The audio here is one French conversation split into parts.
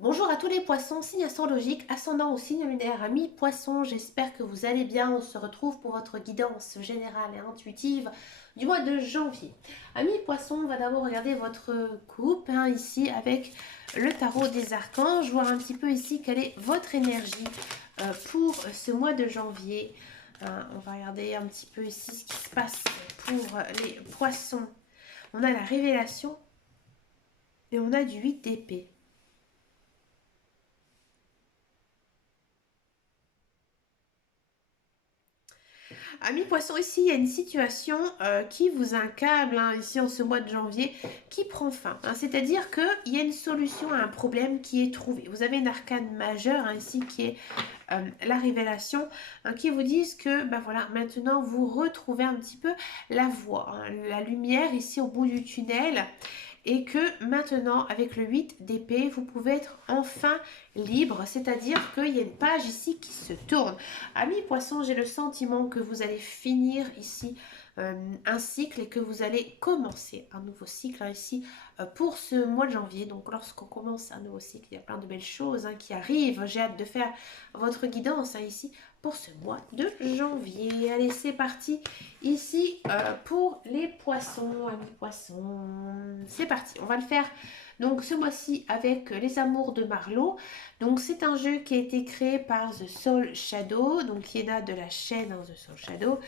Bonjour à tous les poissons, signe astrologique, ascendant au signe lunaire, amis poissons, j'espère que vous allez bien. On se retrouve pour votre guidance générale et intuitive du mois de janvier. Amis poissons, on va d'abord regarder votre coupe ici avec le tarot des archanges, voir un petit peu ici quelle est votre énergie pour ce mois de janvier. On va regarder un petit peu ici ce qui se passe pour les poissons. On a la révélation et on a du 8 d'épée. Amis poissons, ici il y a une situation qui vous accable ici en ce mois de janvier qui prend fin. C'est-à-dire qu'il y a une solution à un problème qui est trouvé. Vous avez une arcane majeure ici qui est la révélation qui vous disent que voilà, maintenant vous retrouvez un petit peu la voie, la lumière ici au bout du tunnel et que maintenant avec le 8 d'épée vous pouvez être enfin libre, c'est-à-dire qu'il y a une page ici qui se tourne. Amis poissons, j'ai le sentiment que vous allez finir ici un cycle et que vous allez commencer un nouveau cycle ici pour ce mois de janvier. Donc lorsqu'on commence un nouveau cycle, il y a plein de belles choses qui arrivent. J'ai hâte de faire votre guidance ici pour ce mois de janvier. Allez, c'est parti ici pour les poissons, amis poissons. C'est parti, on va le faire donc ce mois-ci avec les amours de Marlowe. Donc c'est un jeu qui a été créé par The Soul Shadow, donc qui est là de la chaîne The Soul Shadow,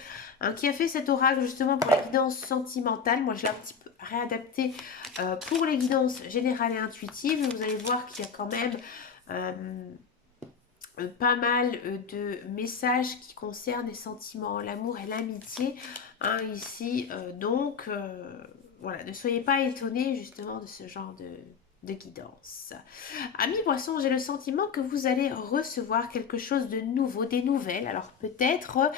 qui a fait cet oracle justement pour la guidance sentimentale. Moi je l'ai un petit peu réadapté pour les guidances générales et intuitives. Vous allez voir qu'il y a quand même pas mal de messages qui concernent les sentiments, l'amour et l'amitié ici. Voilà, ne soyez pas étonnés justement de ce genre de guidance. Amis poissons, j'ai le sentiment que vous allez recevoir quelque chose de nouveau, des nouvelles. Alors peut-être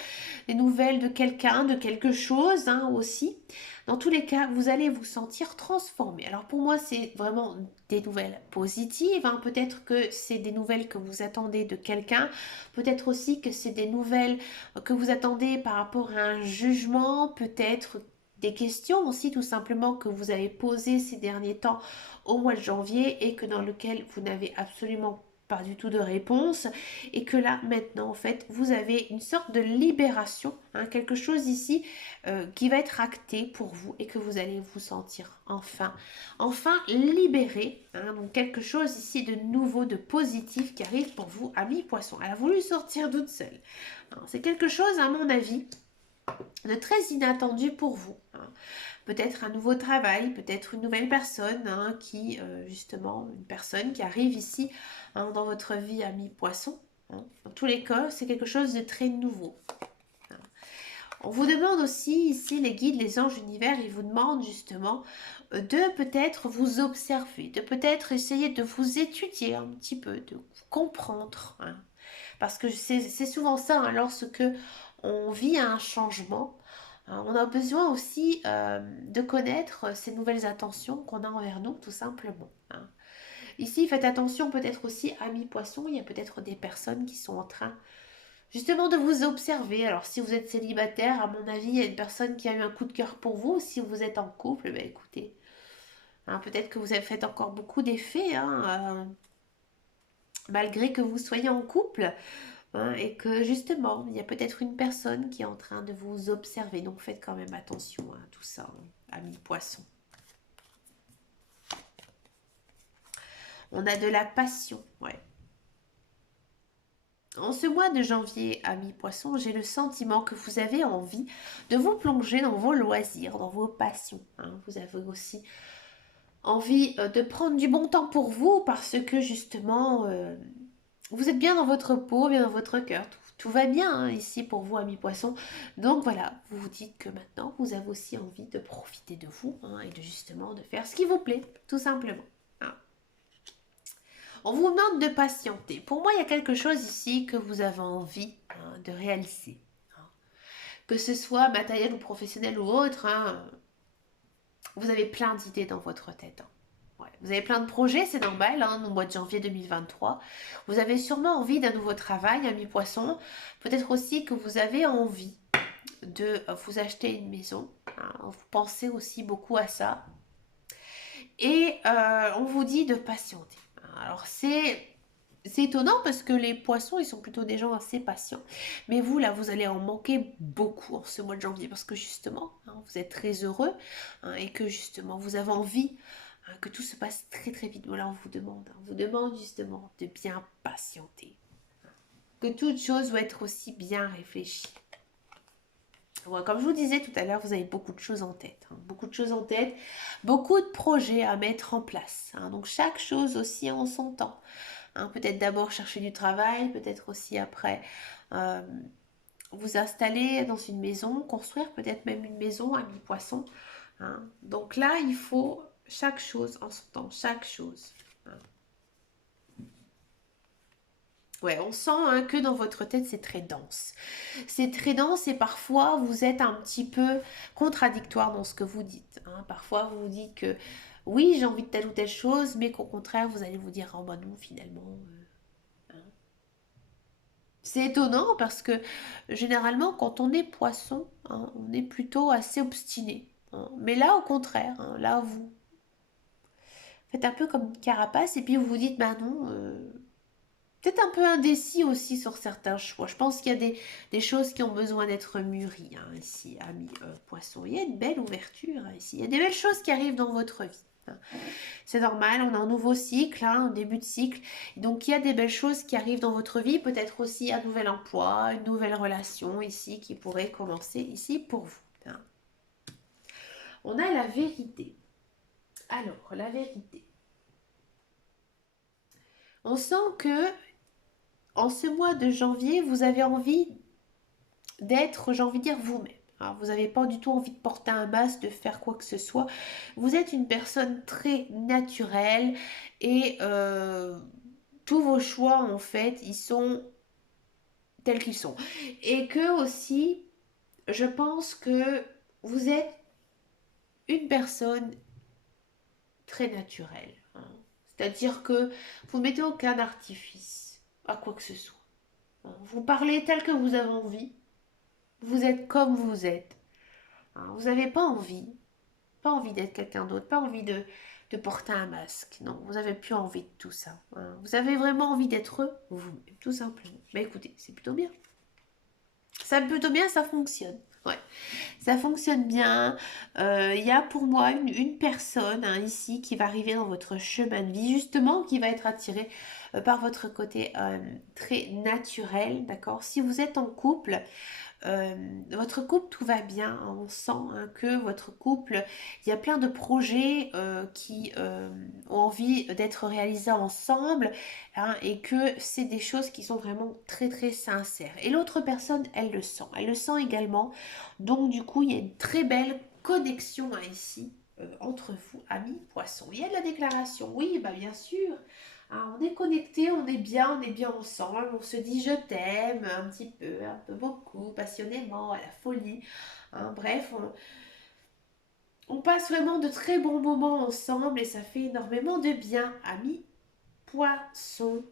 des nouvelles de quelqu'un, de quelque chose aussi. Dans tous les cas, vous allez vous sentir transformé. Alors pour moi, c'est vraiment des nouvelles positives. Peut-être que c'est des nouvelles que vous attendez de quelqu'un. Peut-être aussi que c'est des nouvelles que vous attendez par rapport à un jugement. Peut-être des questions aussi tout simplement que vous avez posées ces derniers temps au mois de janvier et que dans lequel vous n'avez absolument pas du tout de réponse et que là maintenant en fait vous avez une sorte de libération, quelque chose ici qui va être acté pour vous et que vous allez vous sentir enfin libéré, donc quelque chose ici de nouveau, de positif qui arrive pour vous, amis poissons. Elle a voulu sortir toute seule. C'est quelque chose à mon avis de très inattendu pour vous. Peut-être un nouveau travail, peut-être une nouvelle personne justement, une personne qui arrive ici dans votre vie, ami poisson. Dans tous les cas, c'est quelque chose de très nouveau. On vous demande aussi ici, les guides, les anges, l'univers, ils vous demandent justement de peut-être vous observer, de peut-être essayer de vous étudier un petit peu, de vous comprendre. Parce que c'est souvent ça, lorsque on vit un changement, on a besoin aussi de connaître ces nouvelles attentions qu'on a envers nous, tout simplement. Ici, faites attention peut-être aussi, amis poissons, il y a peut-être des personnes qui sont en train justement de vous observer. Alors si vous êtes célibataire, à mon avis, il y a une personne qui a eu un coup de cœur pour vous. Si vous êtes en couple, écoutez, peut-être que vous avez fait encore beaucoup d'effets, malgré que vous soyez en couple. Et que justement, il y a peut-être une personne qui est en train de vous observer. Donc faites quand même attention à tout ça, amis poissons. On a de la passion, ouais. En ce mois de janvier, amis poissons, j'ai le sentiment que vous avez envie de vous plonger dans vos loisirs, dans vos passions. Vous avez aussi envie de prendre du bon temps pour vous parce que justement, vous êtes bien dans votre peau, bien dans votre cœur. Tout va bien ici pour vous, amis poissons. Donc voilà, vous vous dites que maintenant, vous avez aussi envie de profiter de vous et de justement de faire ce qui vous plaît, tout simplement. On vous demande de patienter. Pour moi, il y a quelque chose ici que vous avez envie de réaliser. Que ce soit matériel ou professionnel ou autre, vous avez plein d'idées dans votre tête. Ouais. Vous avez plein de projets, c'est normal, au mois de janvier 2023. Vous avez sûrement envie d'un nouveau travail, ami poisson. Peut-être aussi que vous avez envie de vous acheter une maison. Vous pensez aussi beaucoup à ça. Et on vous dit de patienter. Alors c'est étonnant parce que les poissons, ils sont plutôt des gens assez patients. Mais vous, là, vous allez en manquer beaucoup en ce mois de janvier parce que justement, vous êtes très heureux et que justement, vous avez envie que tout se passe très très vite. Voilà, on vous demande justement de bien patienter. Que toute chose doit être aussi bien réfléchie. Ouais, comme je vous disais tout à l'heure, vous avez beaucoup de choses en tête. Beaucoup de choses en tête, beaucoup de projets à mettre en place. Donc chaque chose aussi en son temps. Peut-être d'abord chercher du travail, peut-être aussi après euh, vous installer dans une maison, construire peut-être même une maison à mi-poisson. Donc là, il faut chaque chose en son temps, chaque chose. Ouais, on sent que dans votre tête, c'est très dense. C'est très dense et parfois, vous êtes un petit peu contradictoire dans ce que vous dites. Parfois, vous vous dites que oui, j'ai envie de telle ou telle chose, mais qu'au contraire, vous allez vous dire, oh bah non, finalement. C'est étonnant parce que généralement, quand on est poisson, on est plutôt assez obstiné. Mais là, au contraire, là, vous faites un peu comme une carapace et puis vous vous dites, bah non, peut-être un peu indécis aussi sur certains choix. Je pense qu'il y a des choses qui ont besoin d'être mûries ici, amis poissons. Il y a une belle ouverture ici. Il y a des belles choses qui arrivent dans votre vie. C'est normal, on a un nouveau cycle, un début de cycle. Donc il y a des belles choses qui arrivent dans votre vie, peut-être aussi un nouvel emploi, une nouvelle relation ici qui pourrait commencer ici pour vous. On a la vérité. Alors, la vérité. On sent que en ce mois de janvier, vous avez envie d'être, j'ai envie de dire, vous-même. Alors, vous n'avez pas du tout envie de porter un masque, de faire quoi que ce soit. Vous êtes une personne très naturelle et tous vos choix, en fait, ils sont tels qu'ils sont. Et que aussi, je pense que vous êtes une personne très naturelle. C'est-à-dire que vous ne mettez aucun artifice à quoi que ce soit. Vous parlez tel que vous avez envie. Vous êtes comme vous êtes. Vous n'avez pas envie d'être quelqu'un d'autre, pas envie de porter un masque. Non, vous n'avez plus envie de tout ça. Vous avez vraiment envie d'être vous, tout simplement. Mais écoutez, c'est plutôt bien. Ça plutôt bien, ça fonctionne. Ouais, ça fonctionne bien. Il y a pour moi une personne ici qui va arriver dans votre chemin de vie, justement, qui va être attirée par votre côté très naturel, d'accord? Si vous êtes en couple, euh, votre couple, tout va bien. On sent que votre couple, il y a plein de projets qui ont envie d'être réalisés ensemble et que c'est des choses qui sont vraiment très très sincères. Et l'autre personne, elle le sent. Elle le sent également. Donc du coup, il y a une très belle connexion ici entre vous, amis poissons. Il y a de la déclaration, oui, bah bien sûr. On est connecté, on est bien ensemble, on se dit je t'aime un peu beaucoup, passionnément, à la folie. Bref, on passe vraiment de très bons moments ensemble et ça fait énormément de bien, amis poissons.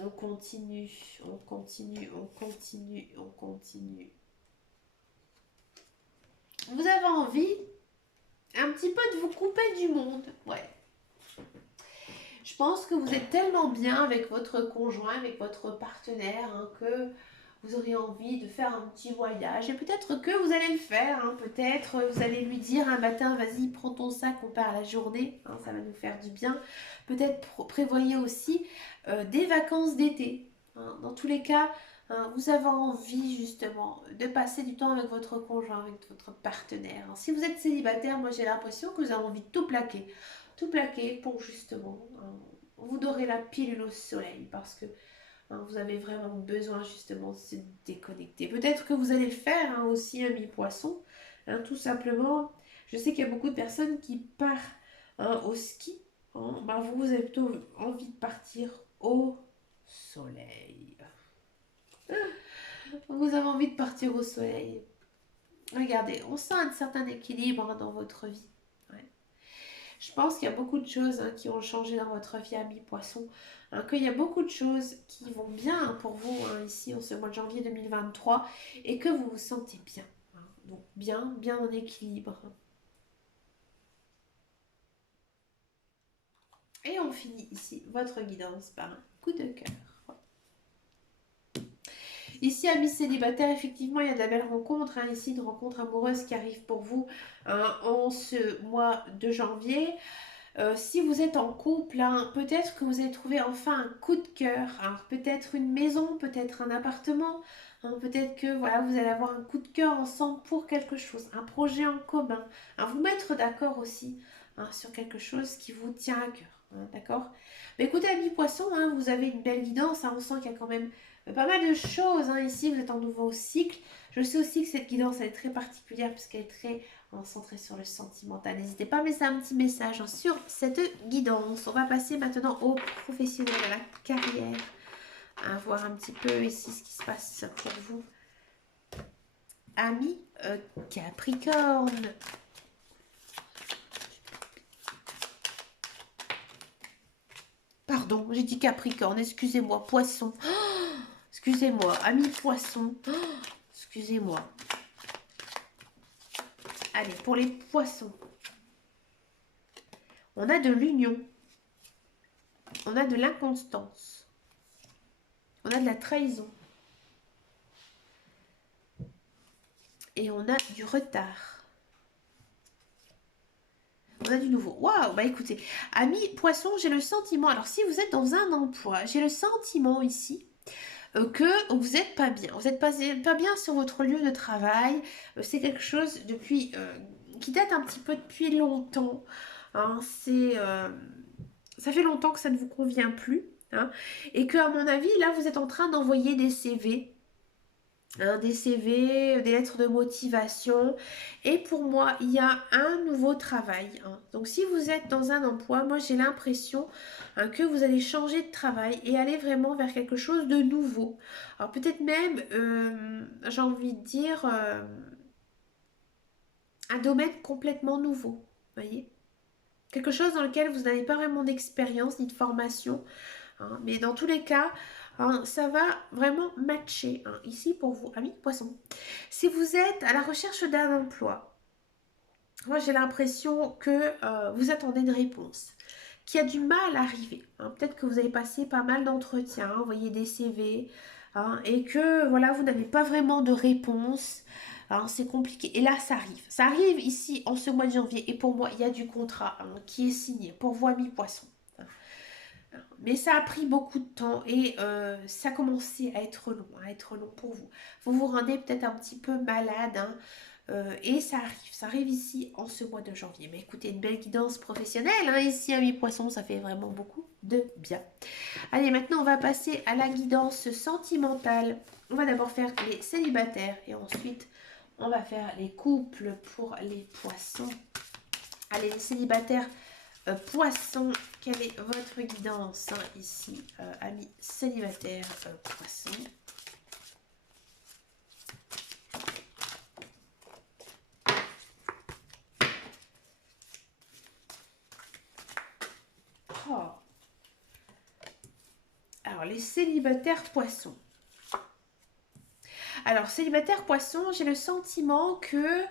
On continue, on continue, on continue, on continue. Vous avez envie un petit peu de vous couper du monde, ouais. Je pense que vous êtes tellement bien avec votre conjoint, avec votre partenaire, que vous auriez envie de faire un petit voyage. Et peut-être que vous allez le faire. Peut-être vous allez lui dire un matin, vas-y, prends ton sac, on part à la journée. Ça va nous faire du bien. Peut-être prévoyez aussi des vacances d'été. Dans tous les cas, vous avez envie justement de passer du temps avec votre conjoint, avec votre partenaire. Si vous êtes célibataire, moi j'ai l'impression que vous avez envie de tout plaquer pour justement vous dorez la pilule au soleil parce que vous avez vraiment besoin justement de se déconnecter. Peut-être que vous allez le faire aussi, ami poisson, tout simplement. Je sais qu'il y a beaucoup de personnes qui partent au ski. Vous avez plutôt envie de partir au soleil. Vous avez envie de partir au soleil. Regardez, on sent un certain équilibre dans votre vie. Ouais. Je pense qu'il y a beaucoup de choses qui ont changé dans votre vie, ami poisson. Qu'il y a beaucoup de choses qui vont bien pour vous ici en ce mois de janvier 2023 et que vous vous sentez bien. Donc bien, bien en équilibre. Et on finit ici votre guidance par un coup de cœur. Ici, amis célibataires, effectivement, il y a de la belle rencontre, hein, ici, une rencontre amoureuse qui arrive pour vous en ce mois de janvier. Si vous êtes en couple, hein, peut-être que vous allez trouver enfin un coup de cœur. Alors peut-être une maison, peut-être un appartement, hein, peut-être que voilà, vous allez avoir un coup de cœur ensemble pour quelque chose, un projet en commun. Hein, vous mettre d'accord aussi hein, sur quelque chose qui vous tient à cœur. Hein, d'accord. Mais écoutez, amis poissons, hein, vous avez une belle guidance. Hein, on sent qu'il y a quand même pas mal de choses. Hein, ici, vous êtes en nouveau cycle. Je sais aussi que cette guidance elle est très particulière puisqu'elle est très centré sur le sentimental. N'hésitez pas à me laisser un petit message hein, sur cette guidance. On va passer maintenant au professionnel, à la carrière, à voir un petit peu ici ce qui se passe pour vous. Amis Capricorne. Pardon, j'ai dit Capricorne, excusez-moi, Poisson. Oh, excusez-moi, amis Poisson. Oh, excusez-moi. Allez, pour les Poissons. On a de l'union. On a de l'inconstance. On a de la trahison. Et on a du retard. On a du nouveau. Waouh, bah écoutez, amis poissons, j'ai le sentiment, alors si vous êtes dans un emploi, j'ai le sentiment ici que vous n'êtes pas bien. Vous n'êtes pas bien sur votre lieu de travail. C'est quelque chose depuis qui date un petit peu depuis longtemps. Hein, ça fait longtemps que ça ne vous convient plus. Hein, et que à mon avis, là, vous êtes en train d'envoyer des CV. Hein, des CV, des lettres de motivation. Et pour moi, il y a un nouveau travail. Hein. Donc si vous êtes dans un emploi, moi j'ai l'impression hein, que vous allez changer de travail et aller vraiment vers quelque chose de nouveau. Alors peut-être même, j'ai envie de dire, un domaine complètement nouveau. Voyez, quelque chose dans lequel vous n'avez pas vraiment d'expérience ni de formation. Hein, mais dans tous les cas, hein, ça va vraiment matcher hein, ici pour vous, amis poissons. Si vous êtes à la recherche d'un emploi, moi j'ai l'impression que vous attendez une réponse qui a du mal à arriver. Hein. Peut-être que vous avez passé pas mal d'entretiens, envoyé des CV, hein, et que voilà, vous n'avez pas vraiment de réponse. Hein, c'est compliqué. Et là, ça arrive. Ça arrive ici en ce mois de janvier. Et pour moi, il y a du contrat hein, qui est signé pour vous, amis poissons. Mais ça a pris beaucoup de temps et ça a commencé à être long pour vous. Vous vous rendez peut-être un petit peu malade hein, et ça arrive ici en ce mois de janvier. Mais écoutez, une belle guidance professionnelle hein, ici à mi-poisson, ça fait vraiment beaucoup de bien. Allez, maintenant on va passer à la guidance sentimentale. On va d'abord faire les célibataires et ensuite on va faire les couples pour les poissons. Allez, les célibataires. Poisson, quelle est votre guidance hein, ici, amis célibataires poisson? Oh. Alors, les célibataires poissons. Alors, célibataire poisson, j'ai le sentiment que...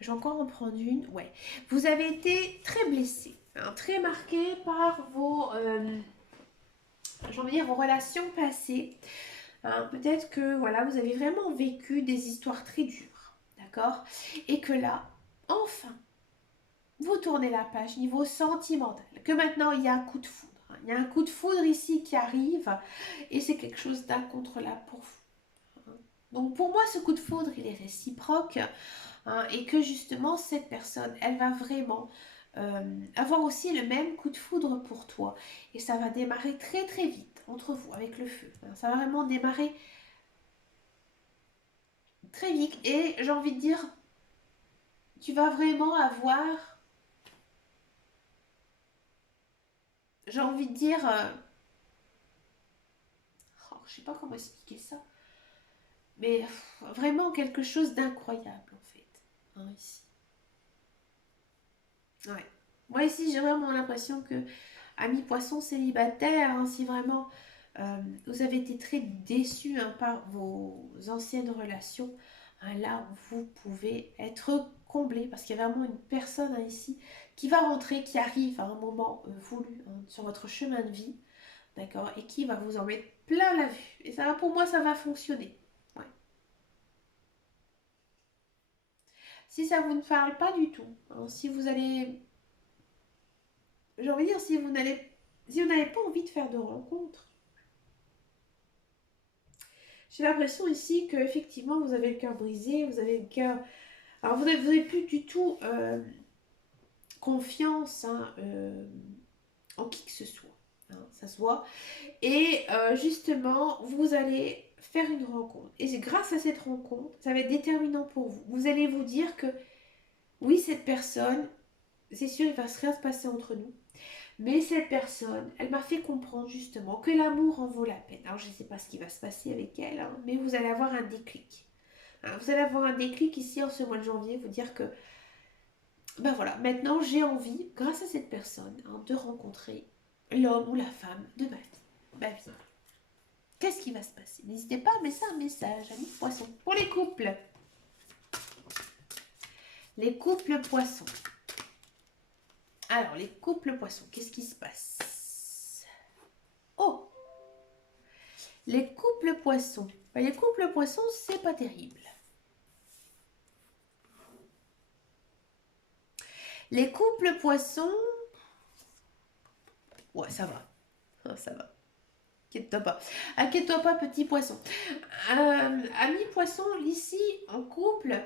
Je vais encore en prendre une. Ouais. Vous avez été très blessé, hein, très marqué par vos... j'ai envie de dire vos relations passées. Hein, peut-être que voilà, vous avez vraiment vécu des histoires très dures, d'accord? Et que là, enfin, vous tournez la page niveau sentimental, que maintenant il y a un coup de foudre. Hein. Il y a un coup de foudre ici qui arrive et c'est quelque chose d'incontrôlable pour vous. Hein. Donc pour moi, ce coup de foudre, il est réciproque hein, et que justement, cette personne, elle va vraiment avoir aussi le même coup de foudre pour toi. Et ça va démarrer très très vite entre vous avec le feu. Hein. Ça va vraiment démarrer très vite et j'ai envie de dire, tu vas vraiment avoir, j'ai envie de dire, oh, je sais pas comment expliquer ça, mais vraiment quelque chose d'incroyable en fait, hein, ici. Ouais. Moi ici j'ai vraiment l'impression que, amis poissons célibataires, hein, si vraiment vous avez été très déçus hein, par vos anciennes relations, hein, là vous pouvez être comblé parce qu'il y a vraiment une personne hein, ici qui va rentrer, qui arrive à un moment voulu hein, sur votre chemin de vie, d'accord, et qui va vous en mettre plein la vue. Et ça, pour moi, ça va fonctionner. Ouais. Si ça vous ne parle pas du tout, hein, si vous allez, j'ai envie de dire, si vous n'avez pas envie de faire de rencontres, j'ai l'impression ici que effectivement vous avez le cœur brisé, vous avez le cœur, alors vous n'avez plus du tout confiance hein, en qui que ce soit, hein, ça se voit. Et justement, vous allez faire une rencontre. Et c'est grâce à cette rencontre, ça va être déterminant pour vous. Vous allez vous dire que oui, cette personne, c'est sûr, il va rien se passer entre nous. Mais cette personne, elle m'a fait comprendre justement que l'amour en vaut la peine. Alors je ne sais pas ce qui va se passer avec elle, hein, mais vous allez avoir un déclic. Hein, vous allez avoir un déclic ici en ce mois de janvier, vous dire que, ben voilà, maintenant j'ai envie, grâce à cette personne, hein, de rencontrer l'homme ou la femme de ma vie. Qu'est-ce qui va se passer? N'hésitez pas à laisser un message, amis poissons. Pour les couples. Les couples poissons. Alors, les couples poissons, qu'est-ce qui se passe? Oh! Les couples poissons. Les couples poissons, c'est pas terrible. Les couples poissons... Ouais, ça va. Oh, ça va. Inquiète-toi pas. Inquiète-toi pas, petit poisson. Ami poisson, ici, en couple,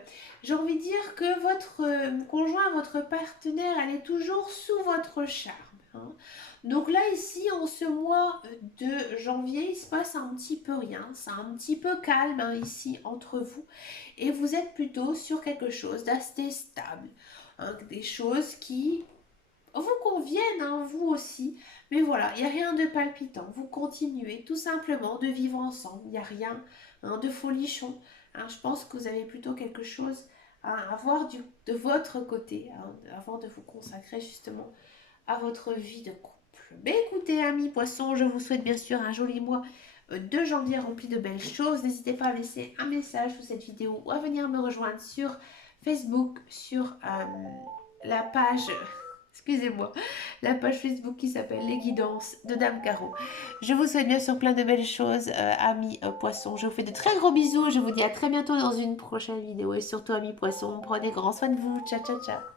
j'ai envie de dire que votre conjoint, votre partenaire, elle est toujours sous votre charme. Hein. Donc là, ici, en ce mois de janvier, il se passe un petit peu rien. C'est un petit peu calme hein, ici entre vous. Et vous êtes plutôt sur quelque chose d'assez stable. Hein, des choses qui vous conviennent, hein, vous aussi. Mais voilà, il n'y a rien de palpitant. Vous continuez tout simplement de vivre ensemble. Il n'y a rien hein, de folichon. Hein. Je pense que vous avez plutôt quelque chose à voir de votre côté hein, avant de vous consacrer justement à votre vie de couple. Mais écoutez, amis poissons, je vous souhaite bien sûr un joli mois de janvier rempli de belles choses. N'hésitez pas à laisser un message sous cette vidéo ou à venir me rejoindre sur Facebook, sur la page... Excusez-moi, la page Facebook qui s'appelle Les Guidances de Dame Caro. Je vous souhaite bien sûr plein de belles choses, amis poissons. Je vous fais de très gros bisous. Je vous dis à très bientôt dans une prochaine vidéo. Et surtout, amis poissons, prenez grand soin de vous. Ciao, ciao, ciao.